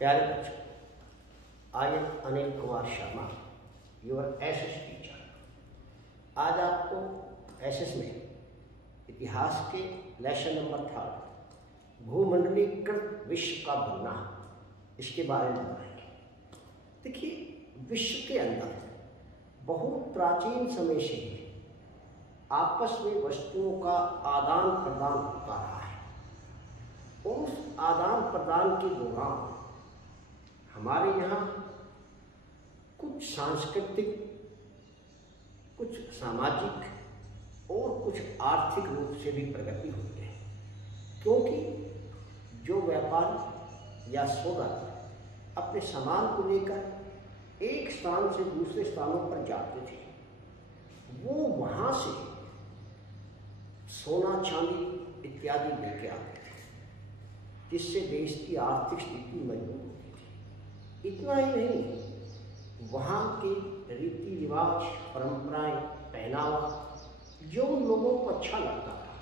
प्यारे बच्चों, I am Anil Kumar Sharma, your SS teacher. आज आपको एसएस में इतिहास के लेसन नंबर 3 भूमंडलीकृत विश्व का बनना, इसके बारे में बताएंगे। देखिए, विश्व के अंदर बहुत प्राचीन समय से ही आपस में वस्तुओं का आदान प्रदान होता रहा है। उस आदान प्रदान के दौरान हमारे यहाँ कुछ सांस्कृतिक, कुछ सामाजिक और कुछ आर्थिक रूप से भी प्रगति हुई है, क्योंकि जो व्यापारी या सौदागर अपने सामान को लेकर एक स्थान से दूसरे स्थानों पर जाते थे, वो वहाँ से सोना चांदी इत्यादि लेके आते थे, जिससे देश की आर्थिक स्थिति मजबूत होती थी। इतना ही नहीं, वहाँ के रीति रिवाज, परंपराएं, पहनावा जो उन लोगों को अच्छा लगता था,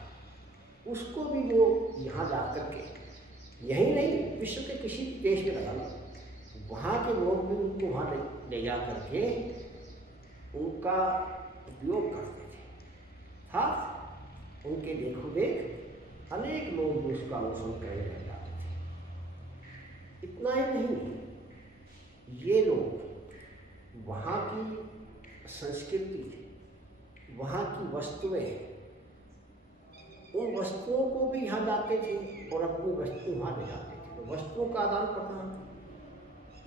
उसको भी वो यहाँ जा कर के, यही नहीं विश्व के किसी भी देश में लगा लो, वहाँ के लोग भी उनको वहाँ ले जा कर के उनका उपयोग करते थे। था उनके देखो देख अनेक लोग भी उसका अनुसरण करने लग जाते थे। इतना ही नहीं, ये लोग वहाँ की संस्कृति, वहाँ की वस्तुएं, उन वस्तुओं को भी यहाँ जाते थे और अपनी वस्तु वहाँ ले जाते थे, तो वस्तुओं का आदान प्रदान।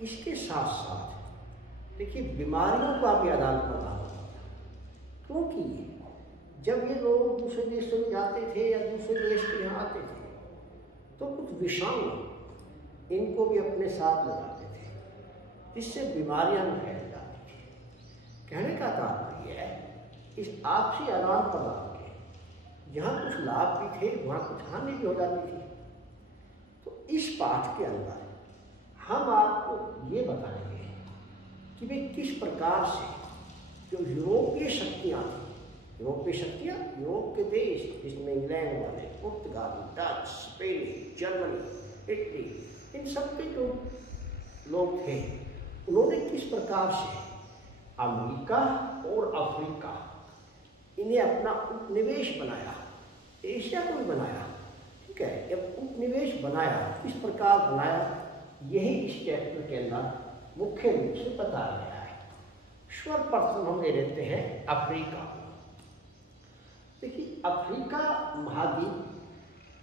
इसके साथ साथ देखिए, बीमारियों का भी आदान प्रदान होता था, क्योंकि जब ये लोग दूसरे देशों में जाते थे या दूसरे देश के यहाँ आते थे, तो कुछ विषाणु इनको भी अपने साथ ले जाते थे, जिससे बीमारियां फैल जाती थी। कहने का तात्पर्य है, इस आपसी आदान प्रदान के जहाँ कुछ लाभ भी थे, वहाँ कुछ हानि भी हो जाती थी। तो इस पाठ के अंदर हम आपको ये बताएंगे कि वे किस प्रकार से जो यूरोपीय शक्तियाँ थी, यूरोपीय शक्तियाँ, यूरोप के देश जिसमें इंग्लैंड वाले, पुर्तगाल, डच, स्पेन, जर्मनी, इटली, इन सब के जो लोग थे, उन्होंने किस प्रकार से अमेरिका और अफ्रीका, इन्हें अपना उपनिवेश बनाया, एशिया को भी बनाया, ठीक है। जब उपनिवेश बनाया, किस प्रकार बनाया, यही इस चैप्टर के अंदर मुख्य रूप से बताया गया है। सर्वप्रथम हम ले लेते हैं अफ्रीका। देखिए, अफ्रीका महाद्वीप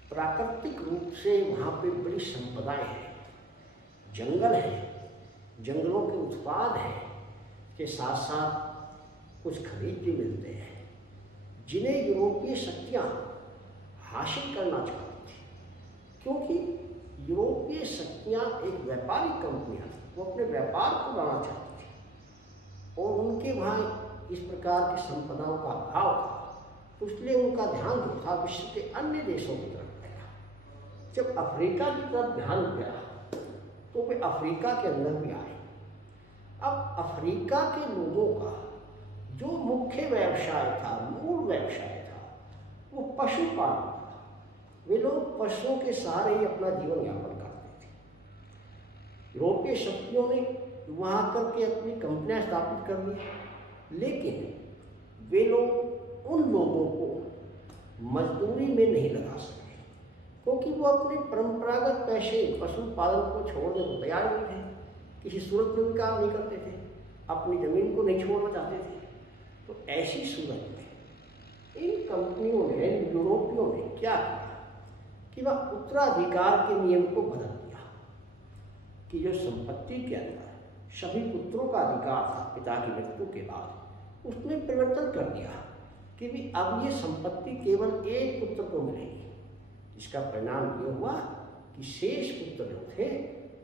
प्राकृतिक रूप से वहाँ पे बड़ी संपदाएं हैं, जंगल हैं, जंगलों के उत्पाद हैं, के साथ साथ कुछ खनिज भी मिलते हैं, जिन्हें यूरोपीय शक्तियाँ हासिल करना चाहती थी, क्योंकि यूरोपीय शक्तियाँ एक व्यापारिक कंपनियाँ थी, वो अपने व्यापार को बढ़ाना चाहती थी और उनके वहाँ इस प्रकार की संपदाओं का अभाव था, तो इसलिए उनका ध्यान जो था विश्व के अन्य देशों की तरफ गया। जब अफ्रीका की तरफ ध्यान गया, तो वे अफ्रीका के अंदर भी आए। अब अफ्रीका के लोगों का जो मुख्य व्यवसाय था, मूल व्यवसाय था, वो पशुपालन था। वे लोग पशुओं के सहारे ही अपना जीवन यापन करते थे। यूरोपीय शक्तियों ने वहाँ आकर के अपनी कंपनियाँ स्थापित कर ली, लेकिन वे लोग उन लोगों को मजदूरी में नहीं लगा सके, क्योंकि वो अपने परंपरागत पेशे पशुपालन को छोड़ने को तैयार नहीं थे, किसी सूरत में भी काम नहीं करते थे, अपनी ज़मीन को नहीं छोड़ना चाहते थे। तो ऐसी सूरत में इन कंपनियों ने, यूरोपियों ने क्या किया कि वह उत्तराधिकार के नियम को बदल दिया, कि जो संपत्ति के अंदर सभी पुत्रों का अधिकार था पिता की मृत्यु के बाद, उसमें परिवर्तन कर दिया कि भी अब ये संपत्ति केवल एक पुत्र को मिलेगी। इसका परिणाम ये हुआ कि शेष पुत्र जो थे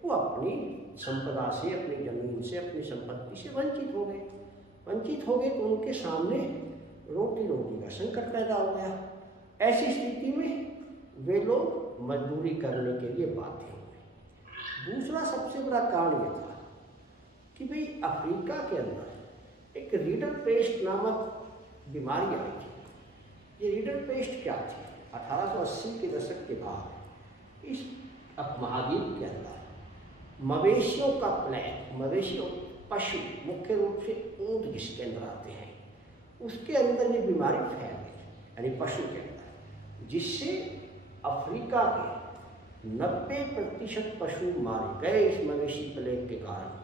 वो अपनी संपदा से, अपनी जमीन से, अपनी संपत्ति से वंचित हो गए। वंचित हो गए तो उनके सामने रोटी रोटी का संकट पैदा हो गया। ऐसी स्थिति में वे लोग मजदूरी करने के लिए बाध्य हो गए। दूसरा सबसे बड़ा कारण यह था कि भाई अफ्रीका के अंदर एक रीडर पेस्ट नामक बीमारी आई थी। ये रीडर पेस्ट क्या थी? 1880 के दशक के बाद इस महाद्वीप के अंदर मवेशियों का प्लेग, मवेशियों पशु मुख्य रूप से ऊंट जिसके अंदर आते हैं, उसके अंदर ये बीमारी फैल गई, यानी पशु के अंदर, जिससे अफ्रीका के 90% पशु मारे गए इस मवेशी प्लेग के कारण।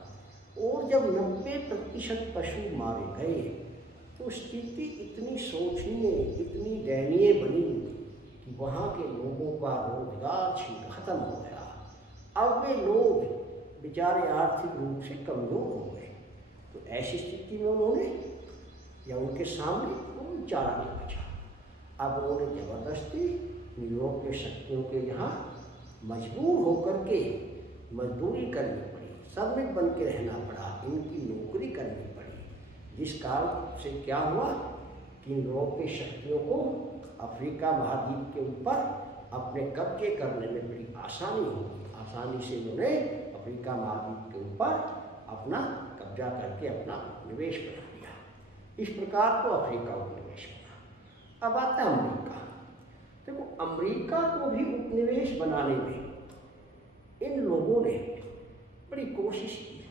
और जब 90% पशु मारे गए तो स्थिति इतनी शोचनीय, इतनी दयनीय बनी कि वहाँ के लोगों का रोजगार खत्म हो गया। अब वे लोग बेचारे आर्थिक रूप से कमजोर हो गए। तो ऐसी स्थिति में उन्होंने या उनके सामने कोई चारा नहीं बचा। अब उन्होंने जबरदस्ती यूरोपीय शक्तियों के यहाँ मजबूर होकर के मजदूरी करनी पड़ी, श्रमिक बन के रहना पड़ा, इनकी नौकरी करनी पड़ी, जिस कारण से क्या हुआ कि यूरोपीय शक्तियों को अफ्रीका महाद्वीप के ऊपर अपने कब्जे करने में बड़ी आसानी होगी। आसानी से उन्होंने अफ्रीका महाद्वीप के ऊपर अपना कब्जा करके अपना निवेश बना लिया। इस प्रकार तो अफ्रीका उपनिवेश बना। अब आता है अमेरिका। देखो, अमेरिका को भी उपनिवेश बनाने में इन लोगों ने बड़ी कोशिश की।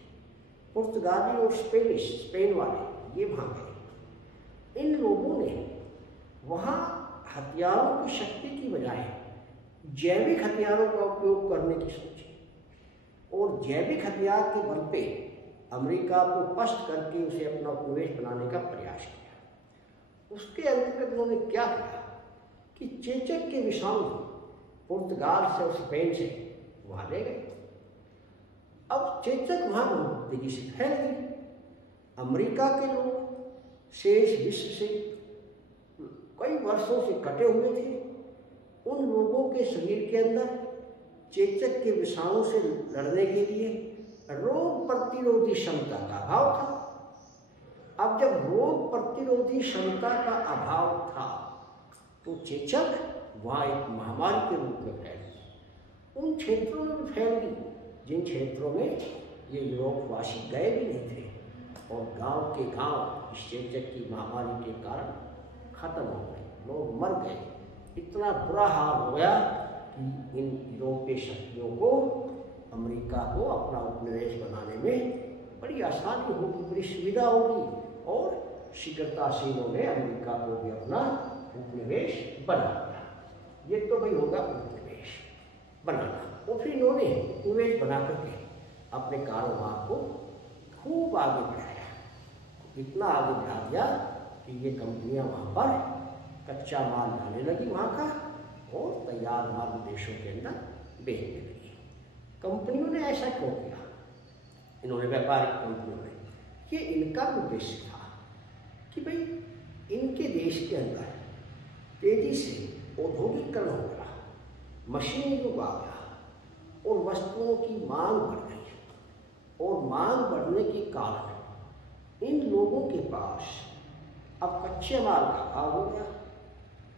पुर्तगाली और स्पेन वाले ये वहाँ गए। इन लोगों ने वहाँ हथियारों की शक्ति की बजाय जैविक हथियारों का उपयोग करने की सोची और जैविक हथियार के बल पे अमेरिका को पस्त करके उसे अपना उपनिवेश बनाने का प्रयास किया। उसके अंतर्गत उन्होंने क्या किया कि चेचक के विषाणु पुर्तगाल से और स्पेन से वहाँ ले गए। अब चेचक वहाँ बहुत तेजी से फैल गई। अमेरिका के लोग शेष विश्व से कई वर्षों से कटे हुए थे। उन लोगों के शरीर के अंदर चेचक के विषाणु से लड़ने के लिए रोग प्रतिरोधी क्षमता का अभाव था। अब जब रोग प्रतिरोधी क्षमता का अभाव था तो चेचक वहाँ एक महामारी के रूप में फैल गई। उन क्षेत्रों में भी फैल गई जिन क्षेत्रों में ये यूरोपवासी गए भी नहीं थे, और गांव के गांव इस चेचक की महामारी के कारण खत्म हो गए, लोग मर गए। इतना बुरा हाल हो गया कि इन यूरोपीय शक्तियों को अमेरिका को अपना उपनिवेश बनाने में बड़ी आसानी होगी, बड़ी सुविधा होगी, और शीघ्रता से इन्होंने अमेरिका को भी अपना उपनिवेश बना लिया। ये तो भाई होगा उपनिवेश बनाना। और फिर इन्होंने उपनिवेश बना करके अपने कारोबार को खूब आगे बढ़ाया। इतना आगे बढ़ा दिया कि ये कंपनियां वहाँ पर कच्चा माल लाने लगी वहाँ का, और तैयार माल देशों के अंदर बेचने लगी। कंपनियों ने ऐसा क्यों किया? इन्होंने व्यापारिक कंपनियों ने, ये इनका उद्देश्य था कि भाई इनके देश के अंदर तेजी से औद्योगिकरण हो गया, मशीनी युग आ गया, और वस्तुओं की मांग बढ़ गई। और मांग बढ़ने के कारण इन लोगों के पास अब कच्चे माल का अभाव हो गया।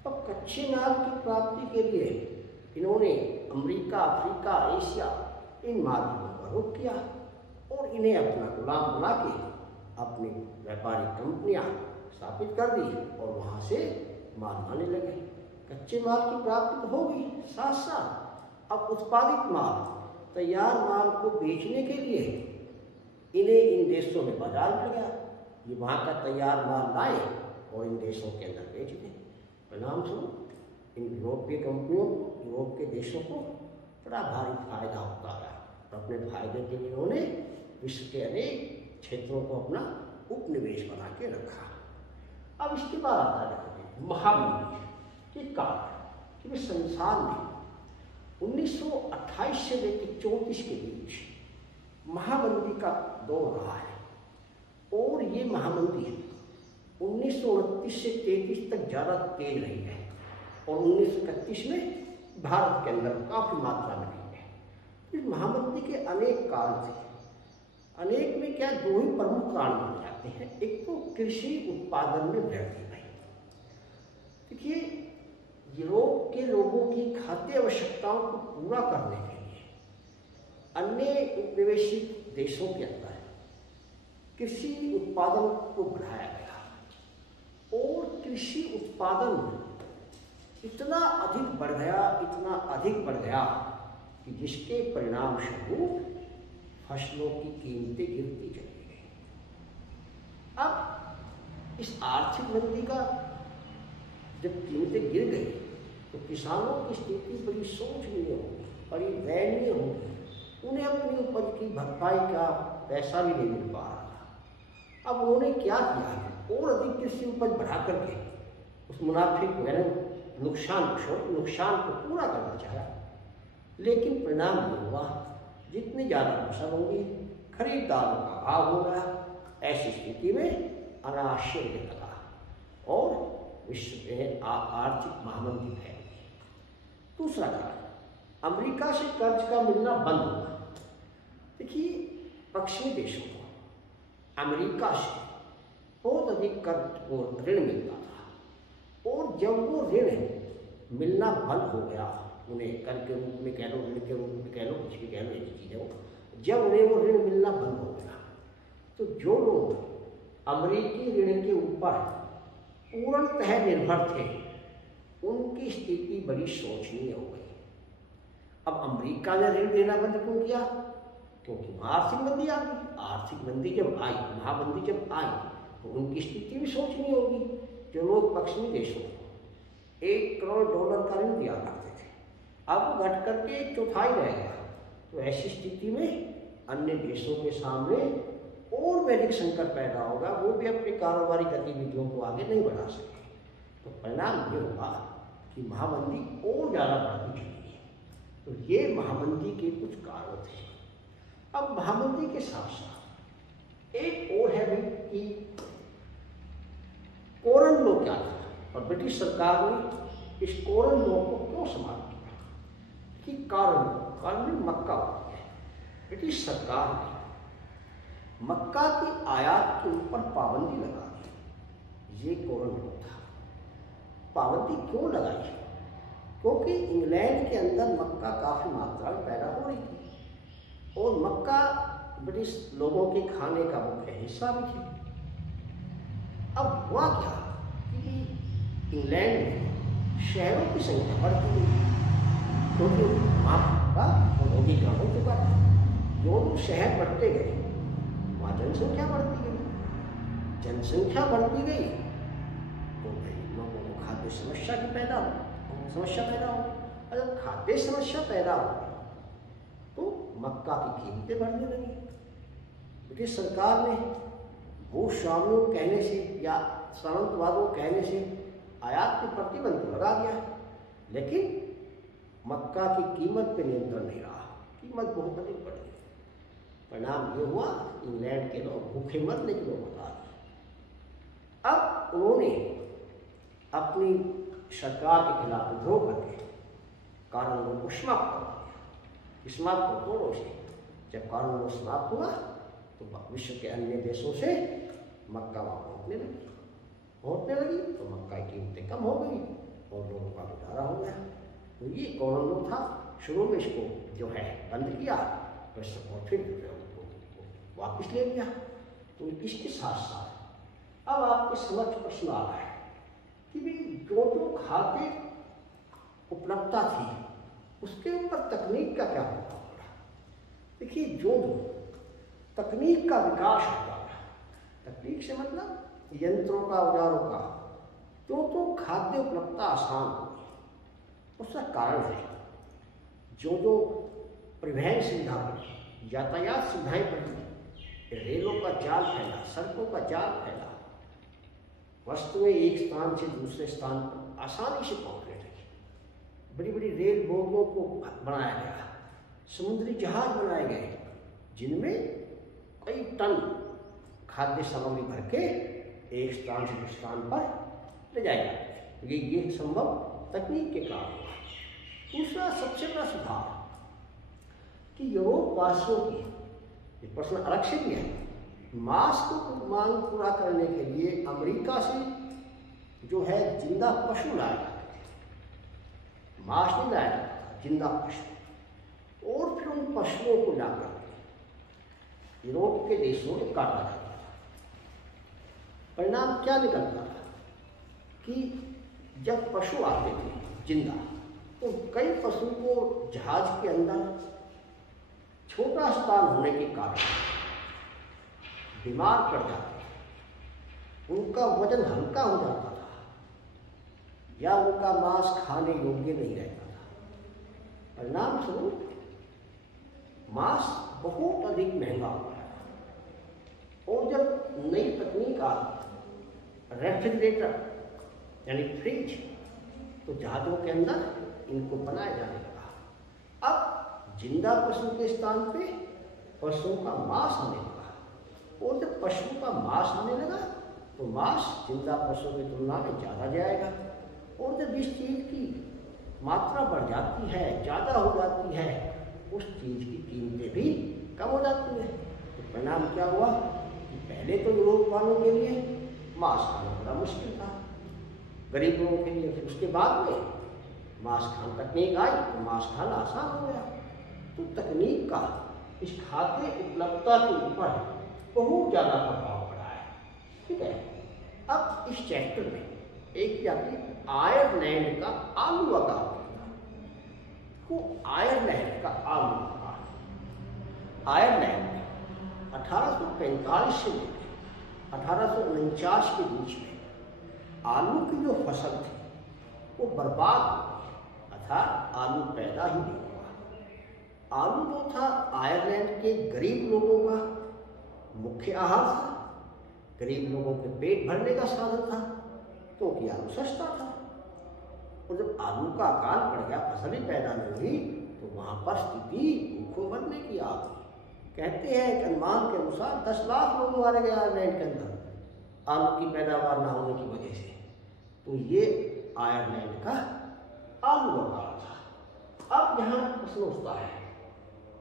अब कच्चे माल की प्राप्ति के लिए इन्होंने अमेरिका, अफ्रीका, एशिया इन माध्यमों का रुख किया और इन्हें अपना गुलाम बना के अपनी व्यापारिक कंपनियां स्थापित कर दी और वहाँ से माल लाने लगे। कच्चे माल की प्राप्ति तो हो गई, साथ साथ अब उत्पादित माल, तैयार माल को बेचने के लिए इन्हें इन देशों में बाजार मिल गया। ये वहाँ का तैयार माल लाए और इन देशों के अंदर बेच दें। परिणाम स्वरूप इन यूरोपीय कंपनियों को, यूरोप के देशों को बड़ा भारी फायदा होता है। और अपने फायदे के लिए उन्होंने विश्व के अनेक क्षेत्रों को अपना उपनिवेश बना के रखा। अब इसके बाद आता है महामंदी के कारण कि संसार में 1928 से लेकर 34 के बीच महामंदी का दौर रहा है। और ये महामंदी 1929 से 33 तक ज़्यादा तेज रही है, और 1931 में भारत के अंदर काफ़ी मात्रा में रही है। इस महामंदी के अनेक कारण थे। अनेक में क्या, दो ही प्रमुख कारण माने जाते हैं। एक तो कृषि उत्पादन में वृद्धि भाई। देखिए, यूरोप के लोगों की खाद्य आवश्यकताओं को पूरा करने के लिए अन्य उपनिवेशी देशों के अंदर कृषि उत्पादन को बढ़ाया गया, और कृषि उत्पादन इतना अधिक बढ़ गया, इतना अधिक बढ़ गया कि जिसके परिणाम स्वरूप फसलों की कीमतें गिरती चली गई। अब इस आर्थिक मंदी का जब कीमतें गिर गई तो किसानों की स्थिति बड़ी शोचनीय होगी, बड़ी दयनीय होगी। उन्हें अपनी उपज की भरपाई का पैसा भी नहीं मिल पा रहा था। अब उन्होंने क्या किया, और अधिक कृषि उपज बढ़ा करके उस मुनाफे को यानी नुकसान को पूरा करना चाहा, लेकिन परिणाम ये हुआ जितनी ज़्यादा फसल होगी खरीदारों का अभाव होगा। ऐसी स्थिति में अनाज गिरने लगा और विश्व में आर्थिक महामंदी फैल गई। दूसरा कारण, अमेरिका से कर्ज का मिलना बंद हुआ। देखिए, पश्चिमी देशों को अमेरिका से बहुत अधिक कर्ज और ऋण मिलता था, और जब वो ऋण मिलना बंद हो गया, उन्हें कर के रूप में कह लो, ऋण के रूप में कह लो, कुछ भी कह लो, ऐसी चीज़ है वो, जब उन्हें वो ऋण मिलना बंद हो गया तो जो लोग अमेरिकी ऋण के ऊपर पूर्णतः निर्भर थे उनकी स्थिति बड़ी शोचनीय हो गई। अब अमेरिका ने ऋण देना बंद क्यों किया? क्योंकि वहाँ आर्थिक मंदी आ गई। आर्थिक मंदी जब आई, महामंदी जब आई, तो उनकी स्थिति भी शोचनीय होगी। जो लोग पश्चिमी देशों को $1 करोड़ का ऋण दिया करते थे, अब वो घट करके 1/4 रह गया। तो ऐसी स्थिति में अन्य देशों के सामने और भी अधिक संकट पैदा होगा, वो भी अपनी कारोबारी गतिविधियों को आगे नहीं बढ़ा सके। तो परिणाम ये होगा कि महामंदी और ज़्यादा बढ़ती चली। तो ये महामंदी के कुछ कारण थे। अब महामंदी के साथ साथ एक और है भी कि कोरन लॉ क्या था, और ब्रिटिश सरकार ने इस कोरन लॉ को क्यों समाप्त किया? कि कारण में मक्का होती है। ब्रिटिश सरकार ने मक्का की आयात के ऊपर पाबंदी लगा दी। ये कोरन लॉ था। पाबंदी क्यों लगाई? क्योंकि इंग्लैंड के अंदर मक्का काफ़ी मात्रा में पैदा हो रही थी, और मक्का ब्रिटिश लोगों के खाने का मुख्य हिस्सा भी थी। अब हुआ क्या कि इंग्लैंड में शहरों की संख्या बढ़ती गई, क्योंकि वहाँ का औद्योगिकरण हो चुका था। जो शहर बढ़ते गए वहाँ जनसंख्या बढ़ती गई। जनसंख्या बढ़ती गई तो भाई लोगों को खाद्य समस्या पैदा हो। और जब खाद्य समस्या पैदा हो तो मक्का की कीमतें बढ़ने लगी। ब्रिटिश सरकार ने भूस्वामियों कहने से या सामंतवादों कहने से आयात पर प्रतिबंध लगा दिया, लेकिन मक्का की कीमत पर नियंत्रण नहीं रहा। कीमत बहुत अधिक बढ़ गई। परिणाम ये हुआ इंग्लैंड के लोग भूखे मरने की नौबत आ गई। अब उन्होंने अपनी सरकार के खिलाफ विद्रोह करके कानून को समाप्त कर दिया। समाप्त दोनों से जब कानून समाप्त हुआ तो विश्व के अन्य देशों से मक्का वहाँ पहुँचने लगी तो मक्का की कीमतें कम हो गई और लोगों का गुजारा हो गया। तो ये कोरन लॉ था। शुरू में इसको जो है बंद किया, और फिर जो है वापिस ले लिया। तो इसके साथ साथ अब आपके समझ प्रश्न आ रहा है कि भाई जो खाद्य उपलब्धता थी उसके ऊपर तकनीक का क्या प्रभाव पड़ा। देखिए, जो तकनीक का विकास होता है, तकनीक से मतलब यंत्रों का, औजारों का, तो खाद्य उपलब्धता आसान होगी। उसका कारण है जो परिवहन सुविधा बढ़ी, यातायात सुविधाएं बढ़ी, रेलों का जाल फैला, सड़कों का जाल फैला, वस्तुएं एक स्थान से दूसरे स्थान पर आसानी से पहुंचने लगी। बड़ी बड़ी रेल बोगियों को बनाया गया, समुद्री जहाज बनाए गए जिनमें कई टन खाद्य सामग्री भर के एक स्थान से दूसरे स्थान पर ले जाया जाता है। ये संभव तकनीक के कारण हुआ। दूसरा सबसे बड़ा सुधार कि यूरोप वासियों की प्रश्न अलग से भी है। मांस को मांग पूरा करने के लिए अमेरिका से जो है जिंदा पशु लाया जाते थे। मांस नहीं लाया जाता था, जिंदा पशु, और फिर उन पशुओं को लाकर यूरोप के देशों में काटा जाता था। परिणाम क्या निकलता था कि जब पशु आते थे जिंदा, तो कई पशु को जहाज के अंदर छोटा स्थान होने के कारण बीमार पड़ जाते थे, उनका वजन हल्का हो जाता था या उनका मांस खाने योग्य नहीं रहता था। परिणाम स्वरूप मांस बहुत अधिक महंगा हो गया। और जब नई तकनीक आ रेफ्रिजरेटर यानी फ्रिज, तो जहाजों के अंदर इनको बनाया जाने लगा। अब जिंदा पशु के स्थान पे पशुओं का मांस आने लगा, और जब पशु का मांस आने लगा तो मांस जिंदा पशु की तुलना में ज़्यादा जाएगा। और जब इस चीज़ की मात्रा बढ़ जाती है, ज़्यादा हो जाती है, उस चीज़ की कीमतें भी कम हो जाती हैं। तो परिणाम क्या हुआ कि पहले तो यूरोप वालों के लिए मांस खाना बड़ा मुश्किल था, गरीब लोगों के लिए। फिर उसके बाद में मांस खाना तकनीक आई तो मांस खाना आसान हो गया। तो तकनीक का इस खाद्य उपलब्धता के ऊपर बहुत ज़्यादा प्रभाव पड़ा है। ठीक है, अब इस चैप्टर में एक जाति आयरलैंड का आलू आकार को आयरलैंड का आलू आकार। आयरलैंड में 1845 से लेकर 1849 के बीच में आलू की जो फसल थी वो बर्बाद हो गई, अर्थात आलू पैदा ही नहीं हुआ। आलू जो था आयरलैंड के गरीब लोगों का मुख्य आहार था, गरीब लोगों के पेट भरने का साधन था, क्योंकि आलू सस्ता था। और जब आलू का अकाल पड़ गया, फसल ही पैदा नहीं हुई, तो वहाँ पर स्थिति भूखों मरने की आ गई। कहते हैं कि अनुमान के अनुसार 10 लाख लोग मारे गए आयरलैंड के अंदर आलू की पैदावार न होने की वजह से। तो ये आयरलैंड का आलू आकार था। अब यहाँ प्रश्न उठता है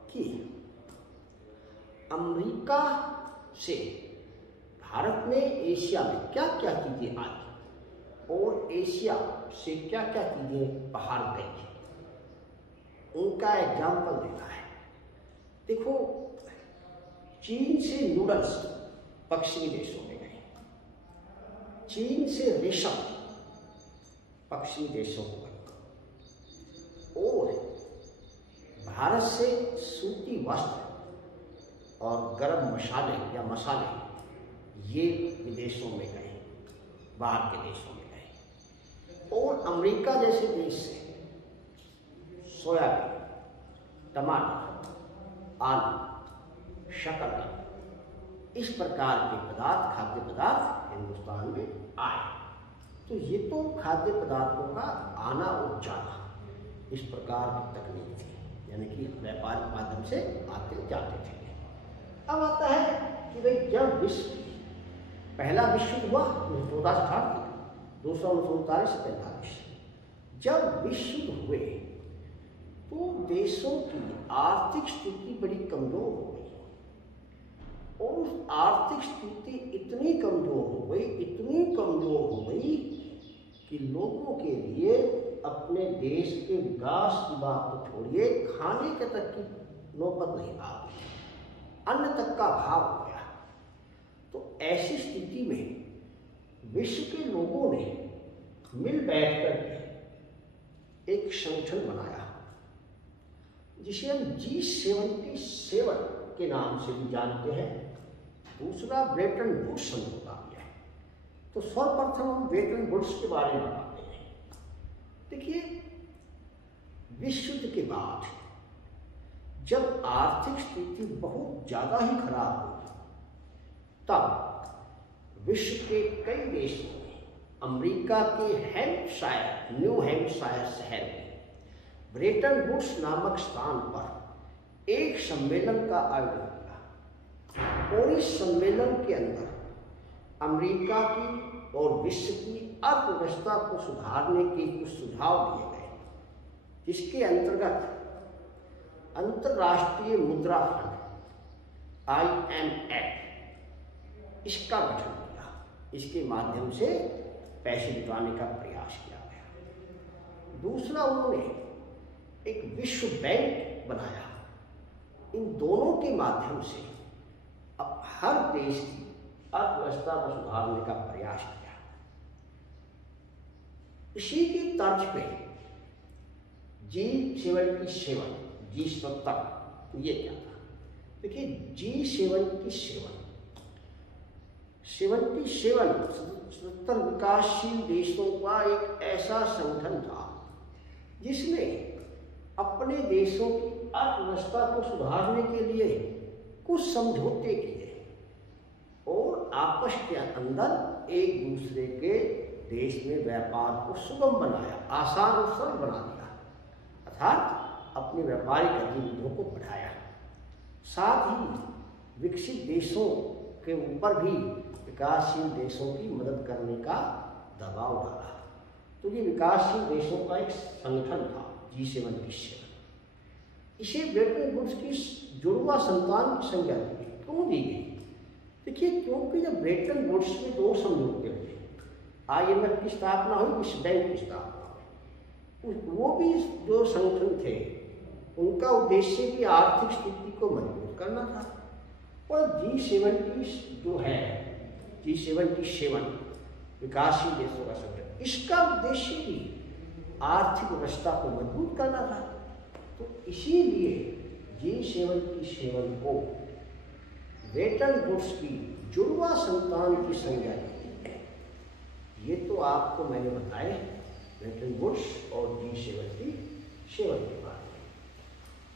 कि अमेरिका से भारत में, एशिया में क्या क्या चीज़ें आई और एशिया से क्या क्या चीज़ें बाहर गई, उनका एग्जाम्पल देना है। देखो, चीन से नूडल्स पश्चिमी देशों में गए, चीन से रेशम पश्चिमी देशों को गए, और भारत से सूती वस्त्र और गरम मसाले या मसाले ये विदेशों में गए, बाहर के देशों में गए। और अमेरिका जैसे देश से सोयाबीन, टमाटर, आलू, शक्कर, इस प्रकार के पदार्थ, खाद्य पदार्थ हिंदुस्तान में आए। तो ये तो खाद्य पदार्थों का आना और जाना, इस प्रकार की तकनीक थी, यानी कि व्यापारिक माध्यम से आते जाते थे। अब आता है कि भाई जब पहला विश्व युद्ध हुआ 1914 से 1939 से 45, जब विश्व युद्ध हुए तो देशों की आर्थिक स्थिति बड़ी कमजोर हो गई, और उस आर्थिक स्थिति इतनी कमजोर हो गई कि लोगों के लिए अपने देश के विकास की बात तो छोड़िए, खाने के तक की नौबत नहीं आ गई, अन्न तक का अभाव हो गया। तो ऐसी स्थिति में विश्व के लोगों ने मिल बैठकर एक संगठन बनाया, जिसे हम G77 के नाम से भी जानते हैं। दूसरा ब्रेटन वुड्स समझौता है। तो सर्वप्रथम हम ब्रेटन वुड्स के बारे में बताते हैं। देखिए, विश्व युद्ध के बाद जब आर्थिक स्थिति बहुत ज़्यादा ही खराब हुई, तब विश्व के कई देशों में, अमेरिका के न्यू हैम्पशायर शहर में ब्रेटन वुड्स नामक स्थान पर एक सम्मेलन का आयोजन किया, और इस सम्मेलन के अंदर अमेरिका की और विश्व की अर्थव्यवस्था को सुधारने के कुछ सुझाव दिए गए, जिसके अंतर्गत अंतर्राष्ट्रीय मुद्रा फंड IMF इसका गठन किया। इसके माध्यम से पैसे जुटाने का प्रयास किया गया। दूसरा, उन्होंने एक विश्व बैंक बनाया। इन दोनों के माध्यम से अब हर देश की अर्थव्यवस्था को सुधारने का प्रयास किया। इसी की तर्ज पे G77 ये क्या था? देखिए G77 77 विकासशील देशों का एक ऐसा संगठन था जिसने अपने देशों की अर्थव्यवस्था को सुधारने के लिए कुछ समझौते किए और आपस के अंदर एक दूसरे के देश में व्यापार को सुगम बनाया, आसान और सरल बना दिया, अर्थात अपनी व्यापारिक गतिविधियों को बढ़ाया। साथ ही विकसित देशों के ऊपर भी विकासशील देशों की मदद करने का दबाव डाला। तो ये विकासशील देशों का एक संगठन था G77। इसे ब्रेटन वुड्स की जुड़वा संतान की संज्ञा दी गई। क्यों दी गई? देखिए, क्योंकि जब ब्रेटन वुड्स में 2 समझौते हुए, IMF की स्थापना हुई, विश्व बैंक की स्थापना हुई, वो भी जो संगठन थे उनका उद्देश्य भी आर्थिक स्थिति को मजबूत करना था। और G70 जो है, G77 विकासशील देशों का संगठन, इसका उद्देश्य भी आर्थिक व्यवस्था को मजबूत करना था। तो इसीलिए G77 को ब्रेटन वुड्स की जुड़वा संतान की संज्ञा दी है। ये तो आपको मैंने बताया ब्रेटन वुड्स और G77 के बारे में।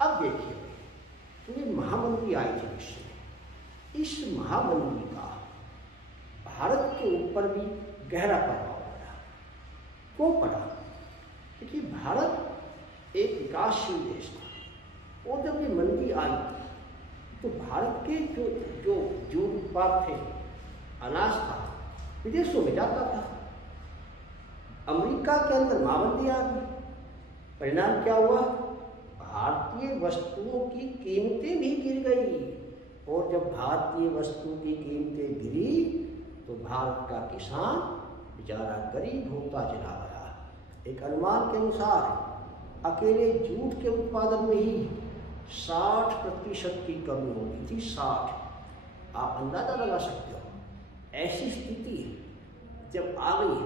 अब देखिए, तो ये महामंदी आई थी विश्व में। इस महामंदी का भारत के ऊपर भी गहरा प्रभाव पड़ा। क्यों पड़ा? क्योंकि भारत एक विकासशील देश था और जब ये मंदी आई तो भारत के जो उत्पाद थे, अनाज था, विदेशों में जाता था। अमेरिका के अंदर महामंदी आ गई। परिणाम क्या हुआ? भारतीय वस्तुओं की कीमतें भी गिर गई। और जब भारतीय वस्तुओं की कीमतें गिरी तो भारत का किसान बेचारा गरीब होता चला गया। एक अनुमान के अनुसार अकेले जूट के उत्पादन में ही 60% की कमी होती थी। 60। आप अंदाजा लगा सकते हो। ऐसी स्थिति जब आ गई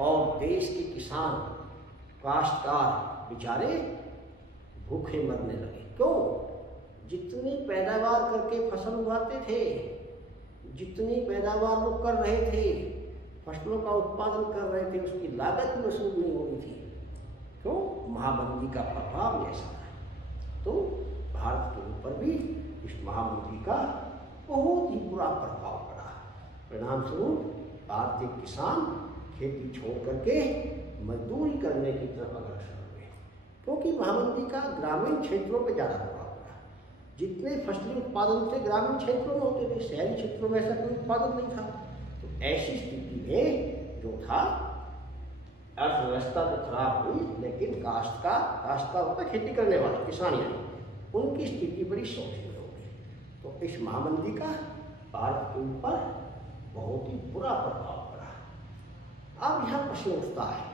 और देश के किसान, काश्तकार बेचारे भूखे मरने लगे। क्यों? जितनी पैदावार करके फसल उगाते थे, जितनी पैदावार वो कर रहे थे, फसलों का उत्पादन कर रहे थे, उसकी लागत भी वसूल नहीं हो रही थी। क्यों? महामंदी का प्रभाव ऐसा है। तो भारत के ऊपर भी इस महामंदी का बहुत ही बुरा प्रभाव पड़ा। परिणाम स्वरूप भारतीय किसान खेती छोड़ करके मजदूरी करने की तरफ अग्रसर हुए, क्योंकि महामंदी का ग्रामीण क्षेत्रों पर ज़्यादा प्रभाव पड़ा। जितने फसली उत्पादन थे ग्रामीण क्षेत्रों में होते थे, शहरी क्षेत्रों में ऐसा कोई उत्पादन नहीं था। तो ऐसी स्थिति में जो था, अर्थव्यवस्था तो खराब हुई, लेकिन काश्तकार होता खेती करने वाला, किसान यानी, उनकी स्थिति बड़ी शोचनीय हो गई। तो इस महामंदी का भारत के ऊपर बहुत ही बुरा प्रभाव पड़ा। अब यह प्रश्न उठता है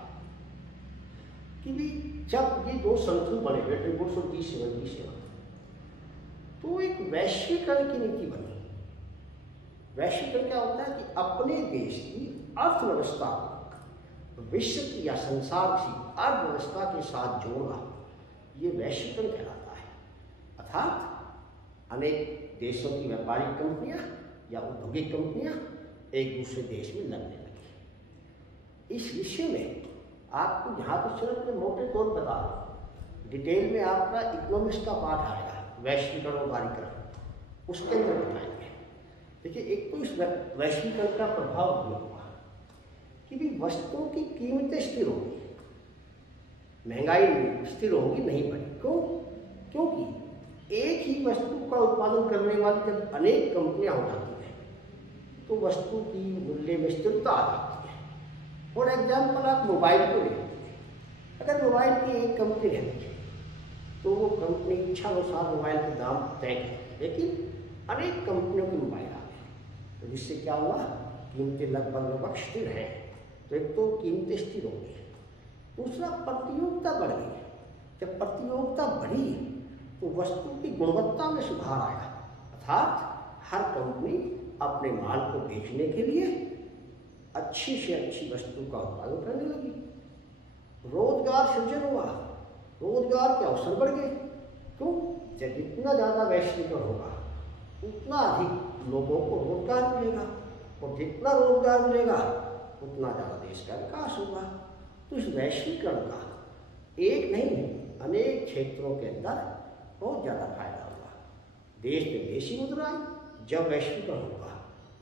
कि भी जब ये 2 संगठन बने, ब्रेटन वुड्स और G77, तो एक वैश्वीकरण की नीति बनी। वैश्वीकरण क्या होता है कि अपने देश की अर्थव्यवस्था को विश्व की या संसार की अर्थव्यवस्था के साथ जोड़ना, ये वैश्वीकरण कहलाता है। अर्थात अनेक देशों की व्यापारिक कंपनियां या औद्योगिक कंपनियां एक दूसरे देश में लगने लगी। इस विषय में आपको यहाँ तो सिर्फ मैं मोटे तौर पर बता रहा हूँ, डिटेल में आपका इकोनॉमिक्स का पाठ आएगा, वैश्वीकरण और बारीकरण, उसके अंदर बताएंगे। देखिए, एक तो इस वैश्वीकरण का प्रभाव ये हुआ कि भी वस्तुओं की कीमतें स्थिर होगी, महंगाई स्थिर होगी, नहीं बढ़ी। क्यों? क्योंकि एक ही वस्तु का उत्पादन करने वाली जब अनेक कंपनियां हो जाती हैं तो वस्तु की मूल्य में स्थिरता आ जाती है। फॉर एग्जाम्पल, आप मोबाइल को ले लीजिए। अगर मोबाइल की एक कंपनी रहती है तो वो कंपनी इच्छा अनुसार मोबाइल के दाम तय है, लेकिन अनेक कंपनियों के मोबाइल आ गए, तो जिससे क्या हुआ? कीमतें लगभग स्थिर हैं। तो एक तो कीमतें स्थिर हो गई, दूसरा प्रतियोगिता बढ़ गई। जब प्रतियोगिता बढ़ी तो वस्तु की गुणवत्ता में सुधार आया, अर्थात हर कंपनी अपने माल को बेचने के लिए अच्छी से अच्छी वस्तु का उत्पादन करने लगी। रोजगार सृजन हुआ, रोजगार के अवसर बढ़ गए। क्यों? जब जितना ज़्यादा वैश्वीकरण होगा उतना अधिक लोगों को रोजगार मिलेगा, और जितना रोजगार मिलेगा उतना ज़्यादा देश का विकास होगा। तो इस वैश्वीकरण का एक नहीं अनेक क्षेत्रों के अंदर बहुत ज़्यादा फायदा होगा। देश में देशी मुद्रा जब वैश्वीकरण होगा,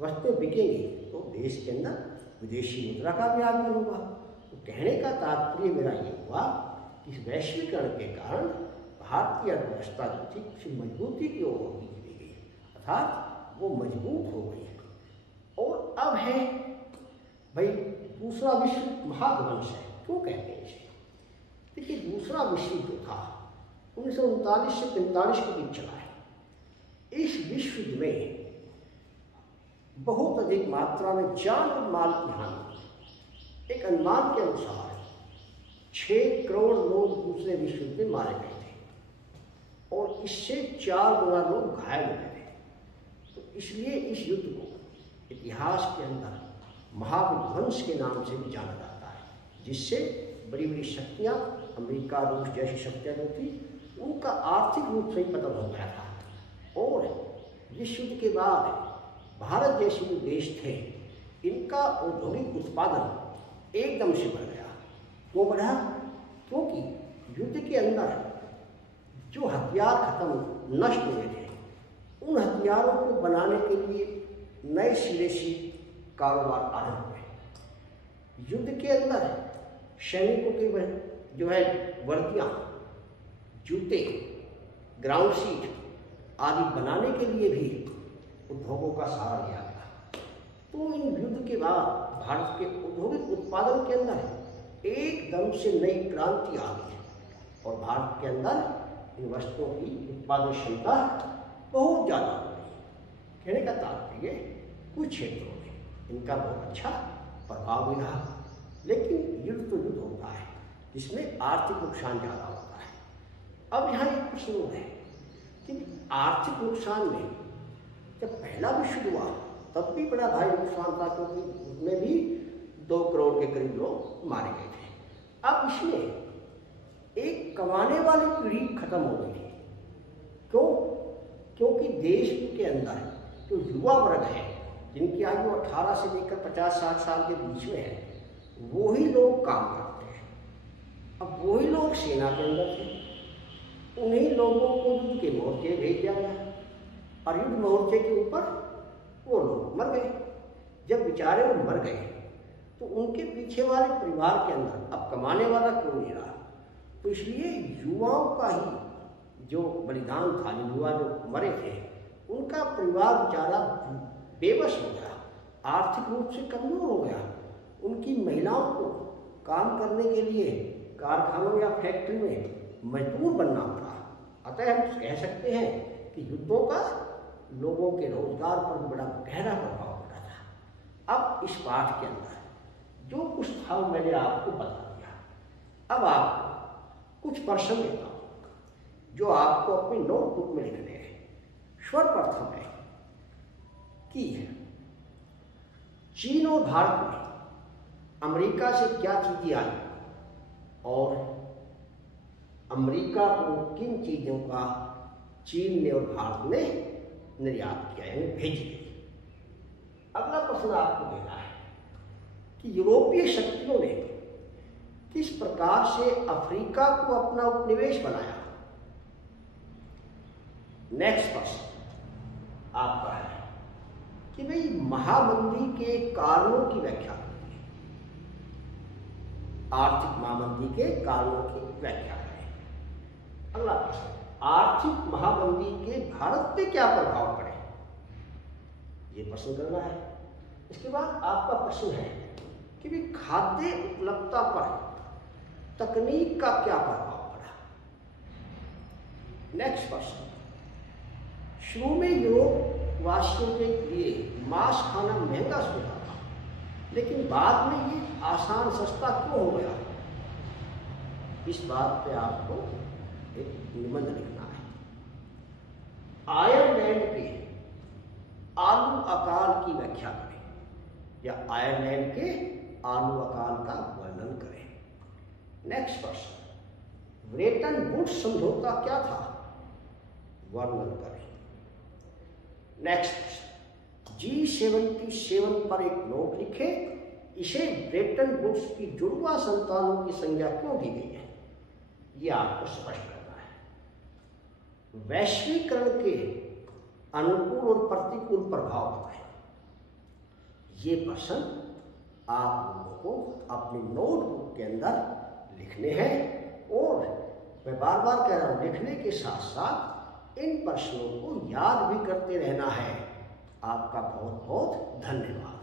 वस्तुएं बिकेंगी तो देश के अंदर विदेशी मुद्रा का भी आगमन होगा। तो कहने का तात्पर्य मेरा ये हुआ कि इस वैश्वीकरण के कारण भारतीय अर्थव्यवस्था जो थी उसी मजबूती की ओर होगी गई, अर्थात वो मजबूत हो गई। और अब है भाई दूसरा विश्व महाध्वंस है। क्यों कहते हैं इसे? देखिए, दूसरा विश्व युद्ध था 1939 से 45 के बीच चला है। इस विश्व युद्ध में बहुत अधिक मात्रा में जान और माल की हानि। एक अनुमान के अनुसार 6 करोड़ लोग दूसरे विश्व युद्ध में मारे गए थे और इससे 4 गुना लोग घायल हो गए थे। तो इसलिए इस युद्ध को इतिहास के अंदर महाविध्वंस के नाम से भी जाना जाता है, जिससे बड़ी बड़ी शक्तियाँ, अमेरिका, रूस जैसी शक्तियाँ जो थी, उनका आर्थिक रूप से ही पतन हो गया था। और इस युद्ध के बाद भारत जैसे जो देश थे, इनका औद्योगिक उत्पादन एकदम से बढ़ गया। वो बढ़ा क्योंकि युद्ध के अंदर जो हथियार खत्म नष्ट हुए थे, उन हथियारों को बनाने के लिए नए सिरे से कारोबार आरंभ हुए। युद्ध के अंदर सैनिकों के जो है वर्दियाँ, जूते, ग्राउंड सीट आदि बनाने के लिए भी उद्योगों का सहारा लिया गया। तो इन युद्ध के बाद भारत के औद्योगिक उत्पादन के अंदर एकदम से नई क्रांति आ गई और भारत के अंदर इन वस्तुओं की उत्पादन क्षमता बहुत ज़्यादा हो गई। कहने का तात्पर्य कुछ क्षेत्रों में इनका बहुत अच्छा प्रभाव भी रहा, लेकिन युद्ध तो युद्ध होता है जिसमें आर्थिक नुकसान ज़्यादा होता है। अब यहाँ एक प्रश्न है कि आर्थिक नुकसान में जब पहला विश्व हुआ तब भी बड़ा भारी नुकसान था, क्योंकि उसमें भी 2 करोड़ के करीब लोग मारे गए थे। अब इसमें एक कमाने वाली पीढ़ी खत्म हो गई थी। क्यों? क्योंकि देश के अंदर जो युवा वर्ग है, जिनकी आयु 18 से लेकर 50-60 साल के बीच में है, वही लोग काम करते हैं। अब वही लोग सेना के अंदर थे, उन्हीं लोगों को युद्ध के मोर्चे भेज दिया गया और युद्ध मोर्चे के ऊपर वो लोग मर गए। जब बेचारे वो मर गए तो उनके पीछे वाले परिवार के अंदर अब कमाने वाला कोई नहीं रहा। तो इसलिए युवाओं का ही जो बलिदान था, युवा जो मरे थे, उनका परिवार बेचारा बेबस हो गया, आर्थिक रूप से कमजोर हो गया। उनकी महिलाओं को काम करने के लिए कारखानों या फैक्ट्री में मजदूर बनना पड़ा। अतः हम कह सकते हैं कि युद्धों का लोगों के रोजगार पर भी बड़ा गहरा प्रभाव पड़ा था। अब इस पाठ के अंदर जो कुछ था मैंने आपको बता दिया। अब आपको कुछ प्रश्न देता हूँ जो आपको अपनी नोटबुक में लिखने हैं। सर्वप्रथम है कि चीन और भारत में अमेरिका से क्या चीजें आई और अमेरिका को किन चीजों का चीन ने और भारत ने निर्यात किया, यानी भेज दी। अगला प्रश्न आपको देना है कि यूरोपीय शक्तियों ने किस प्रकार से अफ्रीका को अपना उपनिवेश बनाया। नेक्स्ट प्रश्न आपका है कि भाई महामंदी के कारणों की व्याख्या करिए। आर्थिक महामंदी के कारणों की व्याख्या करें। अगला प्रश्न, आर्थिक महामंदी के भारत पे क्या प्रभाव पड़े, ये प्रश्न करना है। इसके बाद आपका प्रश्न है कि भी खाद्य उपलब्धता पर तकनीक का क्या प्रभाव पड़ा। नेक्स्ट प्रश्न, शुरू में यूरोप वासियों के लिए मांस खाना महंगा होता था, लेकिन बाद में ये आसान सस्ता क्यों हो गया। इस बात पे आपको एक निबंध लिखना है। आयरलैंड के आलू अकाल की व्याख्या करें या आयरलैंड के आलू अकाल का वर्णन करें। नेक्स्ट प्रश्न, ब्रेटन वुड्स समझौता क्या था, वर्णन करें। नेक्स्ट प्रश्न, G77 पर एक नोट लिखे, इसे ब्रेटन वुड्स की जुड़वा संतानों की संज्ञा क्यों दी गई है? ये आपको स्पष्ट करना है। वैश्वीकरण के अनुकूल और प्रतिकूल प्रभाव बताएं। ये प्रश्न आप लोगों को अपनी नोटबुक के अंदर लिखने हैं और मैं बार बार कह रहा हूं, लिखने के साथ साथ इन प्रश्नों को याद भी करते रहना है। आपका बहुत बहुत धन्यवाद।